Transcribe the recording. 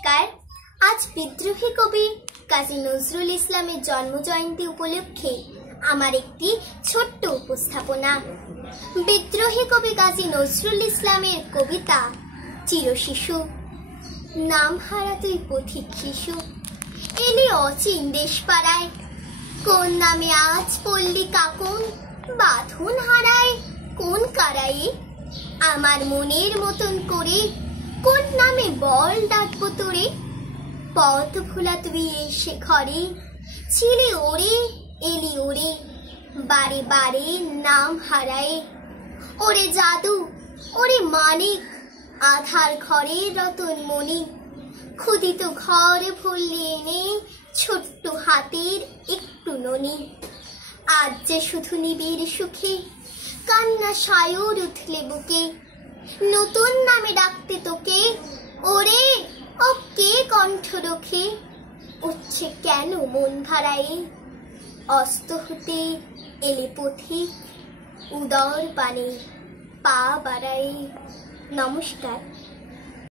নমস্কার। আজ বিদ্রোহী কবি কাজী নজরুল ইসলামের জন্মজয়ন্তী উপলক্ষে আমার একটি ছোট্ট উপস্থাপনা। বিদ্রোহী কবি কাজী নজরুল ইসলামের কবিতা চিরশিশু। নাম হারা তুই পথিক শিশু, এলি অচিন দেশ পাড়ায়, কোন নামে আজ পল্লী কাকুন বাঁধন হারায় কোন কারায়ে, আমার মনের মতন করে কোন নামে বল ডাকবো তোরে, পথ ভোলা তুই এসে ঘরে ছিলি ওরে এলি ওরে, বারে বারে নাম হারায়, ওরে জাদু ওরে মানিক, আধার ঘরে রতন মণি, ক্ষুদিত ঘর ভুললি এনে ছোট্ট হাতের একটু ননি, আজ যে শুধু নিবিড় সুখে কান্না সায়র উঠলে বুকে, নতুন নামে ডাকতে তোকে ওরে ও কে কণ্ঠ রোখে, উঠছে কেন মন ভাড়ায়ে, অস্ত হতে এলে পথিক উদর পানে পা বাড়ায়ে। নমস্কার।